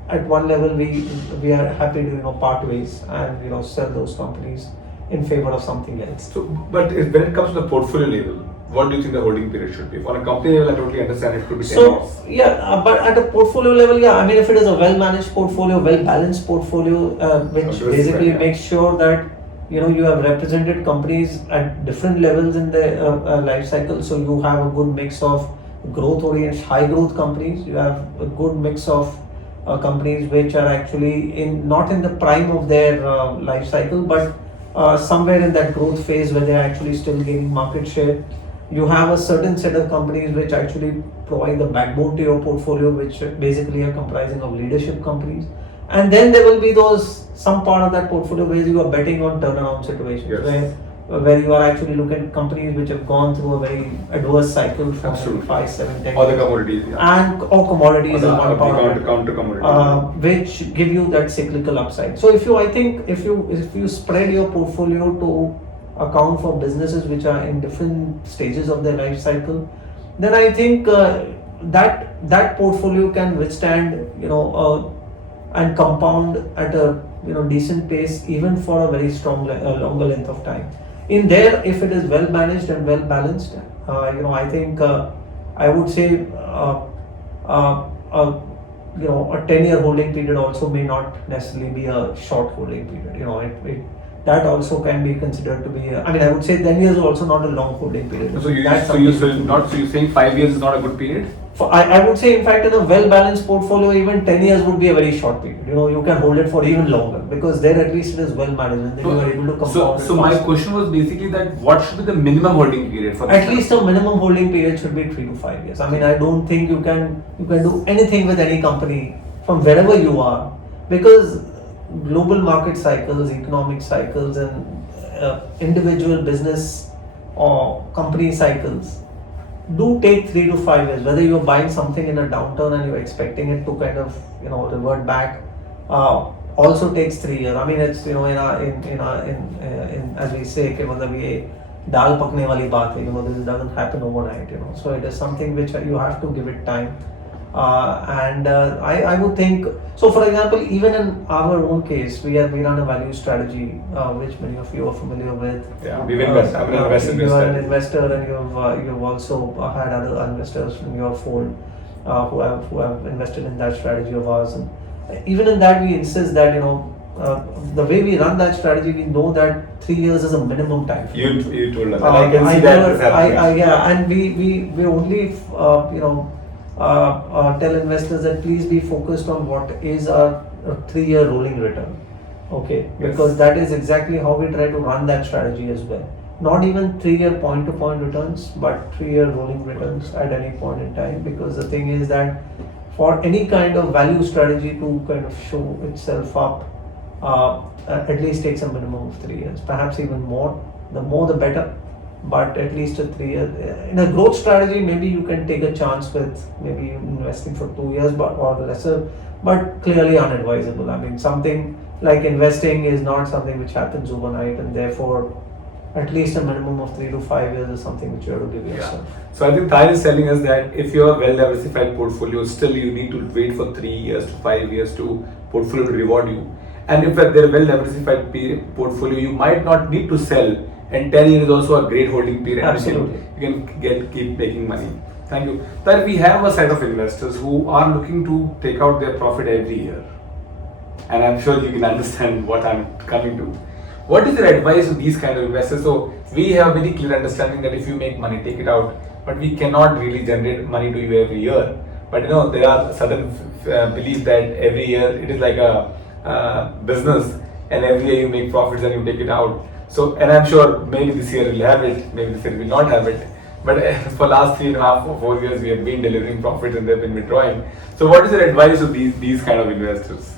at one level we are happy to part ways and sell those companies in favor of something else. So, but when it comes to the portfolio level, what do you think the holding period should be? For a company level, I totally understand it could be 10 years. Yeah, but at a portfolio level, yeah, I mean, if it is a well-managed portfolio, well-balanced portfolio, which basically makes sure that you have represented companies at different levels in their life cycle. So you have a good mix of growth-oriented, high-growth companies. You have a good mix of companies which are actually not in the prime of their life cycle, but somewhere in that growth phase where they are actually still gaining market share. You have a certain set of companies which actually provide the backbone to your portfolio, which basically are comprising of leadership companies. And then there will be some part of that portfolio where you are betting on turnaround situations, yes, where you are actually looking at companies which have gone through a very adverse cycle for 5, 7, 10 years. Or the commodities. Yeah. Or commodities is one part of it, counter commodities. which give you that cyclical upside. So if you spread your portfolio to account for businesses which are in different stages of their life cycle, then I think that portfolio can withstand and compound at a decent pace even for a very strong longer length of time. In there, if it is well managed and well balanced, I think I would say a 10-year holding period also may not necessarily be a short holding period. That also can be considered to be. I would say 10 years is also not a long holding period. So you're saying 5 years is not a good period? I would say, in fact, in a well-balanced portfolio, even 10 years would be a very short period. You can hold it for even longer because there at least it is well managed and then you are able to compound. So my question was basically that what should be the minimum holding period for at least a minimum holding period should be 3 to 5 years. I don't think you can do anything with any company from wherever you are, because global market cycles, economic cycles, and individual business or company cycles do take 3 to 5 years. Whether you're buying something in a downturn and you're expecting it to kind of revert back, also takes 3 years. It's in as we say, dal pakne wali baat hai. This doesn't happen overnight. So it is something which you have to give it time. I would think so. For example, even in our own case, we run a value strategy, which many of you are familiar with. Yeah, we've invested. I'm an investor. You are an investor, and you've also had other investors in your fold who have invested in that strategy of ours. And even in that, we insist that the way we run that strategy, we know that 3 years is a minimum time. You told us. I can see that happening. Yeah, and we only tell investors that please be focused on what is our 3-year rolling return. Okay, Yes. because that is exactly how we try to run that strategy as well. Not even 3-year point-to-point returns, but 3-year rolling returns at any point in time. Because the thing is that for any kind of value strategy to kind of show itself up, at least takes a minimum of 3 years, perhaps even more. The more the better, but at least a 3 year. In a growth strategy, maybe you can take a chance with maybe investing for 2 years, but or lesser, but clearly unadvisable. I mean, something like investing is not something which happens overnight, and therefore at least a minimum of 3 to 5 years is something which you have to give yourself. So I think Taher is telling us that if you have a well diversified portfolio, still you need to wait for 3 years to 5 years to portfolio to reward you. And if they're well diversified portfolio, you might not need to sell. And 10 years is also a great holding period. Absolutely. You can keep making money. Thank you. Taher, we have a set of investors who are looking to take out their profit every year. And I'm sure you can understand what I'm coming to. What is your advice to these kind of investors? So we have a very clear understanding that if you make money, take it out, but we cannot really generate money to you every year. But there are certain beliefs that every year it is like a business, and every year you make profits and you take it out. So, and I'm sure maybe this year we'll have it, maybe this year we'll not have it. But for last 3.5 or 4 years, we have been delivering profits and they've been withdrawing. So, what is your advice to these kind of investors?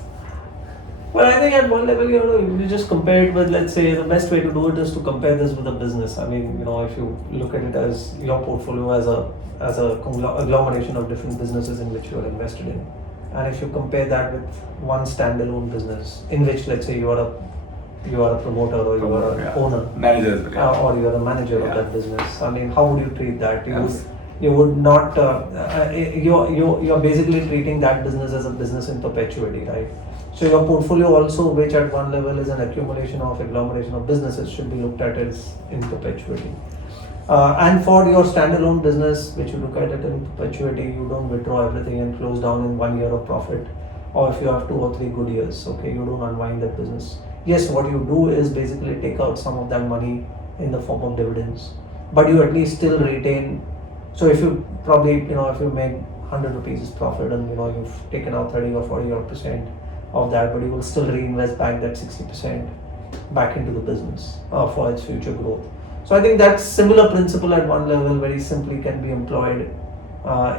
Well, I think at one level, you just compare it with, let's say, the best way to do it is to compare this with a business. I mean, if you look at it as your portfolio as a agglomeration of different businesses in which you are invested in, and if you compare that with one standalone business in which, let's say, you are a promoter or you are an owner, manager, or you are a manager of that business. I mean, how would you treat that? Yes. You would not. You're basically treating that business as a business in perpetuity, right? So your portfolio also, which at one level is an accumulation of agglomeration of businesses, should be looked at as in perpetuity. And for your standalone business, which you look at it in perpetuity, you don't withdraw everything and close down in 1 year of profit. Or if you have 2 or 3 good years, okay, you don't unwind that business. Yes, what you do is basically take out some of that money in the form of dividends, but you at least still retain. So if you probably, if you make 100 rupees is profit, and you've taken out 30 or 40 or percent of that, but you will still reinvest back that 60% back into the business for its future growth. So I think that similar principle at one level very simply can be employed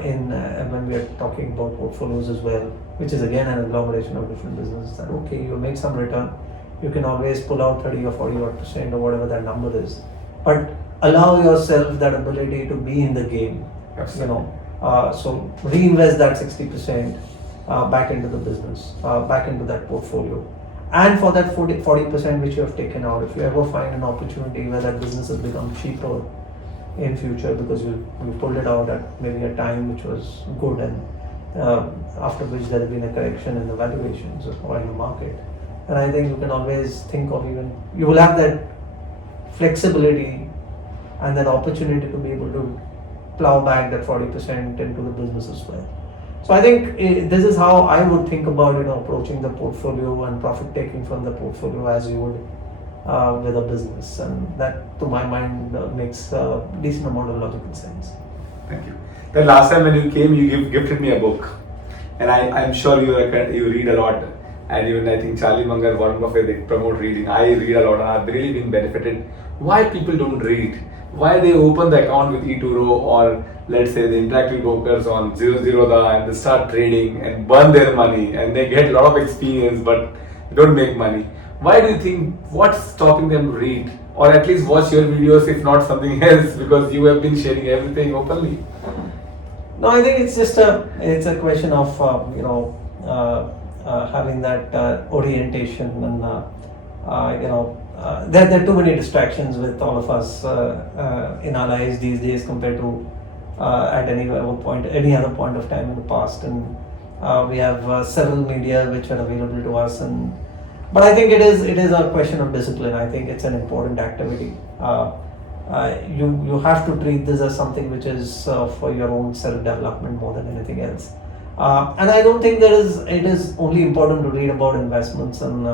in when we are talking about portfolios as well, which is again an agglomeration of different businesses. That okay, you make some return, you can always pull out 30 or 40 odd percent or whatever that number is, but allow yourself that ability to be in the game. Absolutely. So reinvest that 60%. Back into the business, back into that portfolio. And for that 40% which you have taken out, if you ever find an opportunity where that business has become cheaper in future because you pulled it out at maybe a time which was good, and after which there has been a correction in the valuations or in the market, and I think you can always think of you will have that flexibility and that opportunity to be able to plow back that 40% into the business as well. So I think this is how I would think about approaching the portfolio and profit taking from the portfolio as you would with a business, and that to my mind makes a decent amount of logical sense. Thank you. The last time when you came, you gifted me a book, and I'm sure you read a lot, and even I think Charlie Munger, Warren Buffett, they promote reading. I read a lot, and I've really been benefited. Why people don't read? Why they open the account with eToro or let's say the interactive brokers on 00da and they start trading and burn their money and they get a lot of experience but they don't make money. Why do you think, what's stopping them to read or at least watch your videos if not something else, because you have been sharing everything openly? No, I think it's just it's a question of having that orientation, and there are too many distractions with all of us in our lives these days compared to at any other point of time in the past, and we have several media which are available to us, but I think it is a question of discipline. I think it's an important activity. You have to treat this as something which is for your own self-development more than anything else. And I don't think it is only important to read about investments and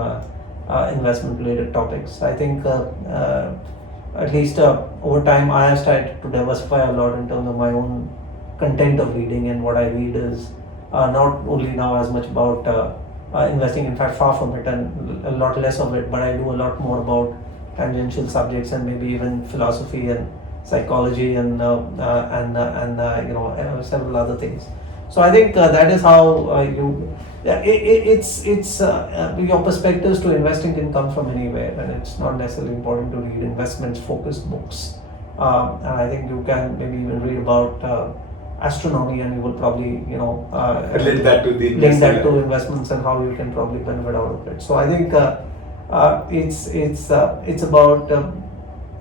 investment-related topics. I think at least over time I have started to diversify a lot in terms of my own content of reading, and what I read is not only now as much about investing. In fact, far from it, and a lot less of it. But I do a lot more about tangential subjects and maybe even philosophy and psychology and several other things. So I think that is how your perspectives to investing can come from anywhere, and it's not necessarily important to read investments focused books. And I think you can maybe even read about astronomy, and you will probably Link that to the link that to investments and how you can probably benefit out of it. So I think it's about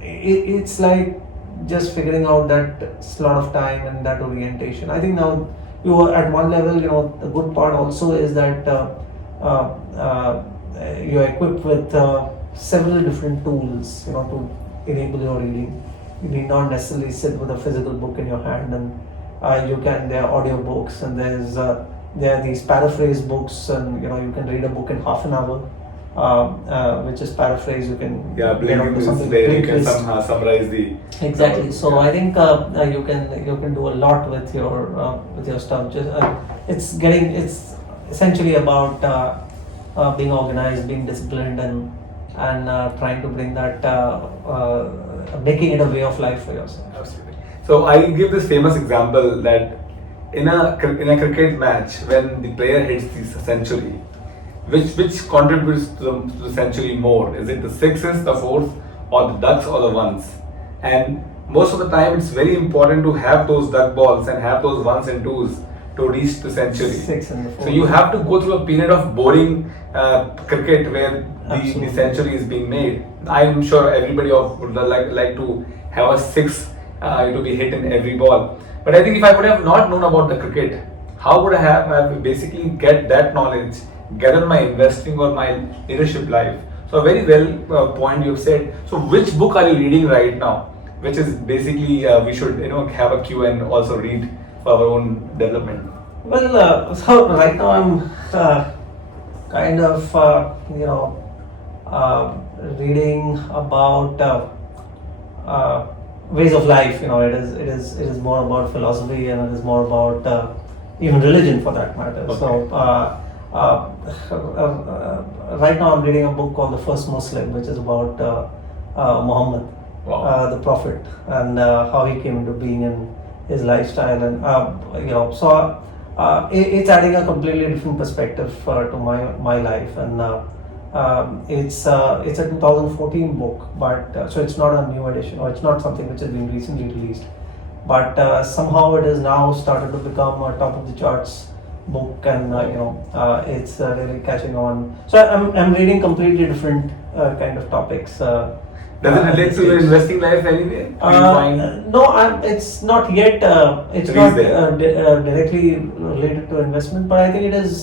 it's like just figuring out that slot of time and that orientation. I think now you are at one level, the good part also is that you're equipped with several different tools, to enable your reading. You need not necessarily sit with a physical book in your hand, and there are audio books, and there are these paraphrase books, and you can read a book in half an hour, which is paraphrase. You can get onto something where you can summarize the exactly. So I think you can do a lot with your stuff. It's essentially about being organized, being disciplined, and trying to bring that making it a way of life for yourself. Absolutely. So I give this famous example that in a cricket match, when the player hits the century, which contributes to the century more? Is it the sixes, the fours, or the ducks, or the ones? And most of the time, it's very important to have those duck balls and have those ones and twos to reach the century. Six and the four. So you have to go through a period of boring cricket where the century is being made. I'm sure everybody would like to have a six to be hit in every ball. But I think if I would have not known about the cricket, how would I have basically get that knowledge, get on my investing or my leadership life? So a very well point you've said. So which book are you reading right now? Which is basically we should have a queue and also read for our own development. Well, so right now I'm kind of reading about ways of life. It is more about philosophy, and it is more about even religion for that matter. Okay. So right now I'm reading a book called The First Muslim, which is about Muhammad, Wow. the Prophet, and how he came into being and his lifestyle, and it's adding a completely different perspective to my life, and it's a 2014 book, but so it's not a new edition, or it's not something which has been recently released, but somehow it has now started to become a top of the charts book, and it's really catching on. So I'm reading completely different kind of topics. Does it relate to your investing life anyway? No, it's not yet. It's not directly related to investment, but I think it is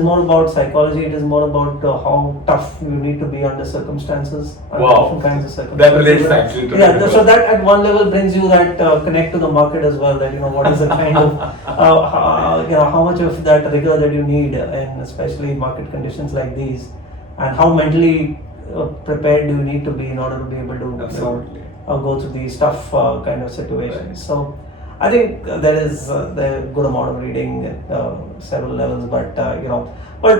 more about psychology. It is more about how tough you need to be under circumstances. Wow. Different kinds of circumstances. That relates actually to yeah. So that at one level brings you that connect to the market as well. That what is the kind of how much of that rigor that you need, and especially in market conditions like these, and how mentally prepared do you need to be in order to be able to go through these tough kind of situations. Right. So I think there is a good amount of reading at several levels, but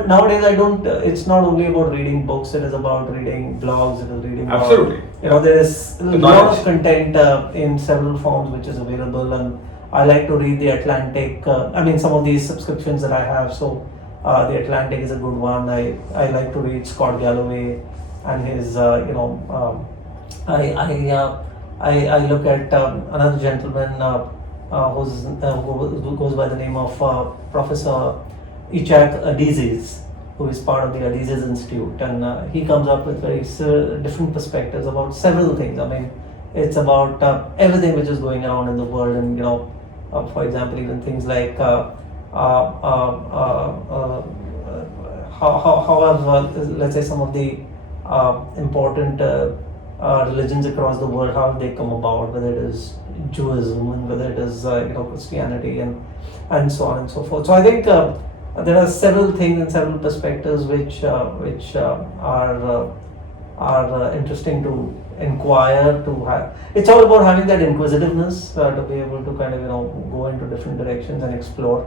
nowadays I don't. It's not only about reading books. It is about reading blogs. It is reading. Absolutely. There is a lot of content in several forms which is available, and I like to read The Atlantic. Some of these subscriptions that I have. So The Atlantic is a good one. I like to read Scott Galloway and his. I look at another gentleman. Who goes by the name of Professor Ichak Adizes, who is part of the Adizes Institute, and he comes up with very different perspectives about several things. It's about everything which is going around in the world, and for example, even things like how let's say some of the important religions across the world, how they come about, whether it is Judaism and whether it is Christianity and so on and so forth. So I think there are several things and several perspectives which are interesting to inquire, to have. It's all about having that inquisitiveness to be able to kind of go into different directions and explore.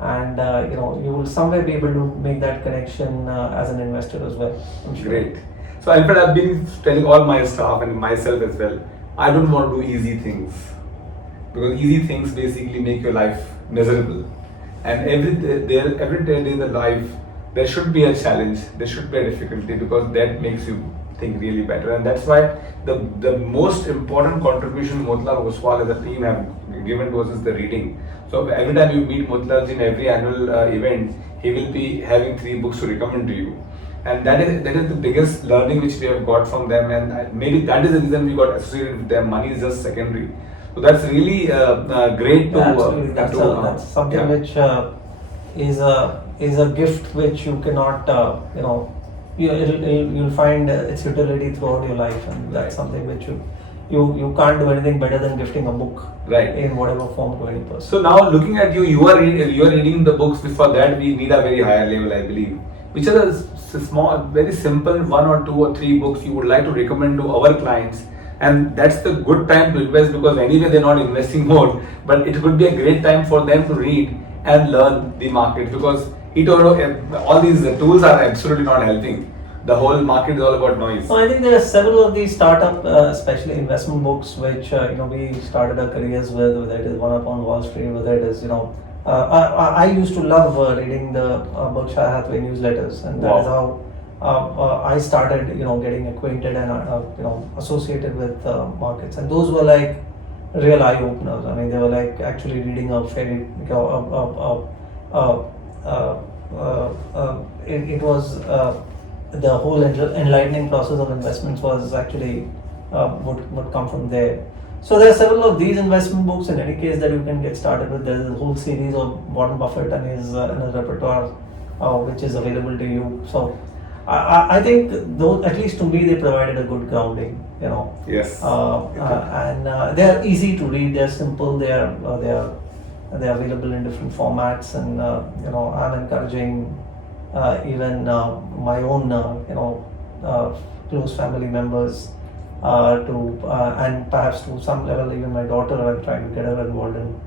and you will somewhere be able to make that connection as an investor as well. I'm sure. Great. So in fact, I've been telling all my staff and myself as well, I don't want to do easy things, because easy things basically make your life miserable. And every day in the life, there should be a challenge, there should be a difficulty, because that makes you think really better. And that's why the most important contribution Motilal Oswal as a team have given to us is the reading. So every time you meet Motilal in every annual event, he will be having 3 books to recommend to you. And that is the biggest learning which we have got from them, and maybe that is the reason we got associated with them. Money is just secondary. So that's really great to. Yeah, absolutely. That's something yeah. which is a gift which you cannot you'll find its utility throughout your life, and that's something which you can't do anything better than gifting a book, right, in whatever form to any person. So now looking at you are reading the books. Before that, we need a very higher level, I believe. Which are the small, very simple 1 or 2 or 3 books you would like to recommend to our clients? And that's the good time to invest, because anyway they're not investing more, but it could be a great time for them to read and learn the market, because all these tools are absolutely not helping. The whole market is all about noise. So I think there are several of these startup, especially investment books, which we started our careers with, whether it is One Up on Wall Street, whether it is I used to love reading the Berkshire Hathaway newsletters, and that is how I started, getting acquainted and associated with markets. And those were like real eye openers. I mean, they were like actually reading a fairy. It was the whole enlightening process of investments was actually would come from there. So there are several of these investment books in any case that you can get started with. There is a whole series of Warren Buffett and his repertoire, which is available to you. So I think those, at least to me, they provided a good grounding. Yes. And they are easy to read. They are simple. They are available in different formats. And I'm encouraging even my own close family members. And perhaps to some level even my daughter, I'm trying to get her involved in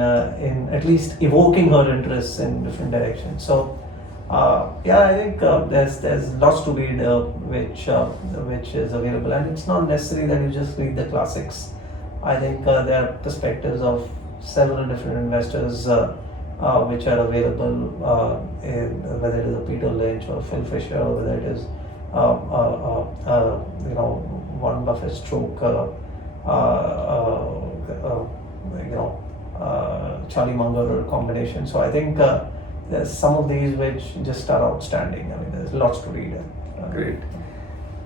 in at least evoking her interests in different directions. So I think there's lots to read which is available, and it's not necessary that you just read the classics. I think there are perspectives of several different investors which are available, whether it is a Peter Lynch or Phil Fisher, or whether it is Warren Buffett stroke, Charlie Munger combination. So I think there's some of these which just are outstanding. I mean, there's lots to read. Great.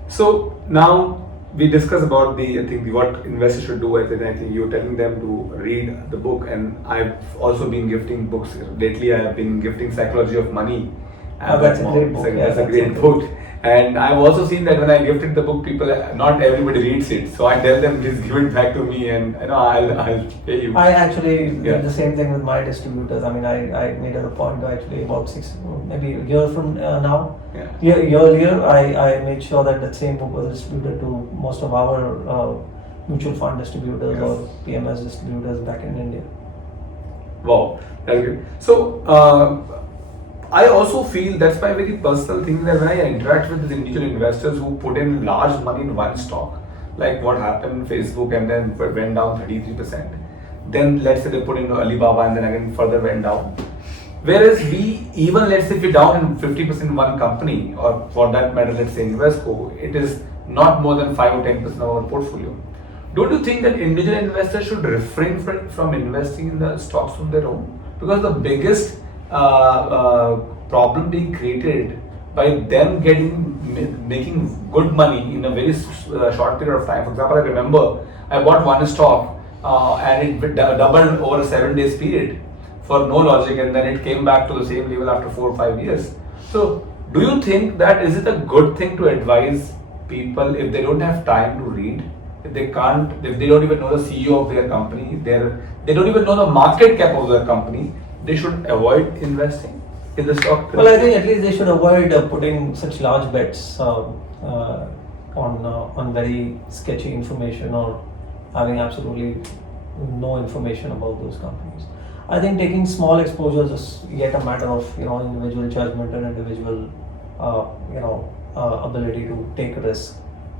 So now we discussed about what investors should do. I think you're telling them to read the book, and I've also been gifting books lately. I have been gifting Psychology of Money. That's a great book. That's a great book. And I've also seen that when I gifted the book, not everybody reads it. So I tell them, please give it back to me, and I'll pay you. I actually did the same thing with my distributors. I mean, I made it a point to actually about maybe a year from now, year earlier, I made sure that the same book was distributed to most of our mutual fund distributors or PMS distributors back in India. Wow, that's good. So I also feel, that's my very personal thing, that when I interact with these individual investors who put in large money in one stock, like what happened in Facebook and then went down 33%, then let's say they put in Alibaba and then again further went down. Whereas let's say if we're down in 50% in one company, or for that matter, let's say Invesco, it is not more than 5 or 10% of our portfolio. Don't you think that individual investors should refrain from investing in the stocks on their own? Because the biggest problem being created by them making good money in a very short period of time. For example, I remember I bought one stock and it doubled over a 7 days period for no logic, and then it came back to the same level after 4 or 5 years. So do you think that is it a good thing to advise people, if they don't have time to read, if they don't even know the CEO of their company, they don't even know the market cap of their company, they should avoid investing in the stock? Well, I think at least they should avoid putting such large bets on very sketchy information, or having absolutely no information about those companies. I think taking small exposures is yet a matter of individual judgment and individual ability to take a risk.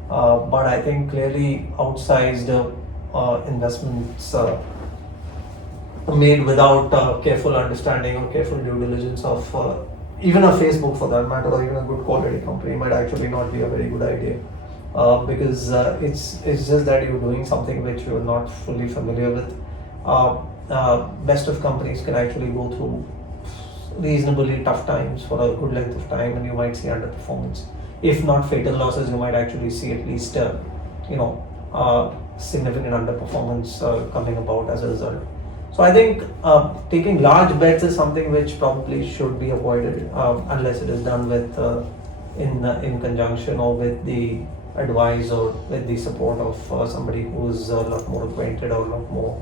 But I think clearly outsized investments made without careful understanding or careful due diligence of even a Facebook for that matter, or even a good quality company might actually not be a very good idea. Because it's just that you're doing something which you're not fully familiar with. Best of companies can actually go through reasonably tough times for a good length of time, and you might see underperformance. If not fatal losses, you might actually see at least significant underperformance coming about as a result. So I think taking large bets is something which probably should be avoided unless it is done with in conjunction or with the advice or with the support of somebody who is a lot more acquainted or a lot more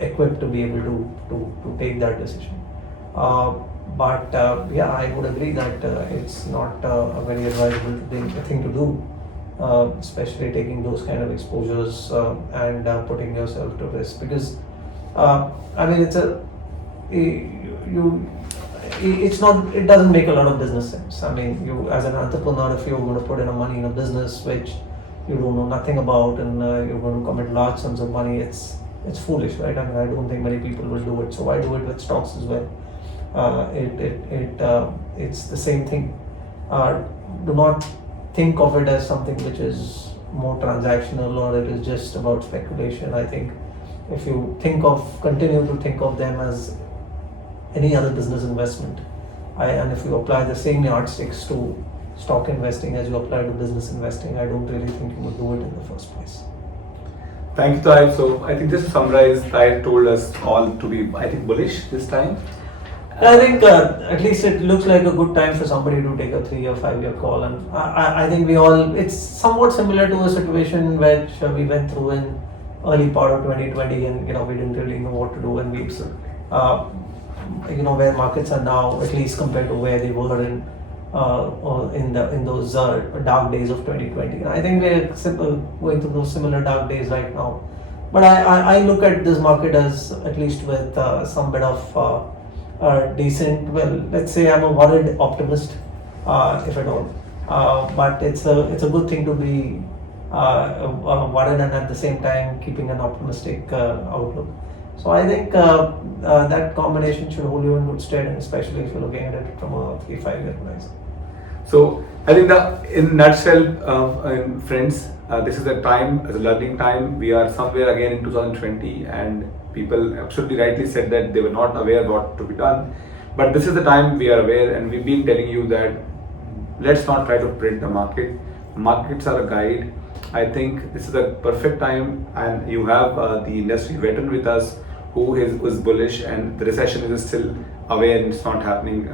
equipped to be able to take that decision. But I would agree that it's not a very advisable thing to do, especially taking those kind of exposures and putting yourself to risk, because it doesn't make a lot of business sense. I mean, you as an entrepreneur, if you're going to put in money in a business which you don't know nothing about, and you're going to commit large sums of money, it's foolish, right? I mean, I don't think many people will do it. So why do it with stocks as well? It's the same thing. Do not think of it as something which is more transactional or it is just about speculation. I think if you continue to think of them as any other business investment, and if you apply the same yardsticks to stock investing as you apply to business investing, I don't really think you would do it in the first place. Thank you, Taher. So I think just to summarize, Taher told us all to be, I think, bullish this time. I think at least it looks like a good time for somebody to take a 3 or 5 year call, and I think it's somewhat similar to a situation which we went through in early part of 2020, and we didn't really know what to do, and we where markets are now, at least compared to where they were in those dark days of 2020. And I think we're going through those similar dark days right now. But I look at this market as at least with some bit of decent, well, let's say I'm a worried optimist, if at all. But it's a good thing to be worried and at the same time keeping an optimistic outlook. So I think that combination should hold you in good stead, and especially if you're looking at it from a 3-5 year horizon. So I think in a nutshell, friends, this is a time, as a learning time. We are somewhere again in 2020, and people absolutely rightly said that they were not aware what to be done. But this is the time we are aware, and we've been telling you that let's not try to predict the market. Markets are a guide. I think this is the perfect time, and you have the industry veteran with us who is bullish, and the recession is still aware and it's not happening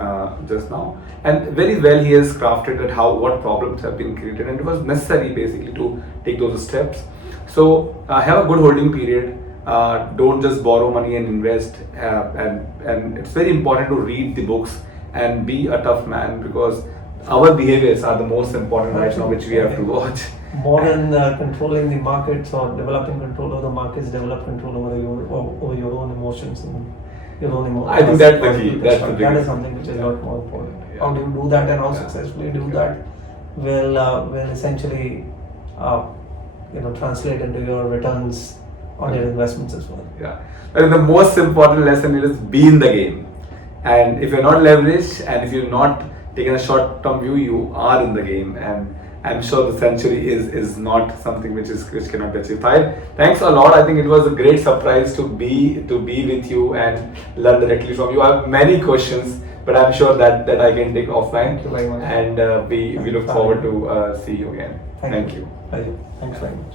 just now. And very well he has crafted at what problems have been created, and it was necessary basically to take those steps. So have a good holding period. Don't just borrow money and invest. And it's very important to read the books and be a tough man, because our behaviors are the most important right now, which we have to watch. More than controlling the markets or developing control over the markets, develop control over your own emotions and your own emotions. I think that's the key. That is something which is a lot more important. Yeah. How do you do that, and how successfully do that will essentially translate into your returns on your investments as well. Yeah. And the most important lesson is be in the game. And if you're not leveraged, and if you're not taking a short-term view, you are in the game. And I'm sure the century is not something which cannot be achieved. Thanks a lot. I think it was a great surprise to be with you and learn directly from you. I have many questions, but I'm sure that I can take offline. Thank you very much. And we look forward to see you again. Thank you. Thanks very much.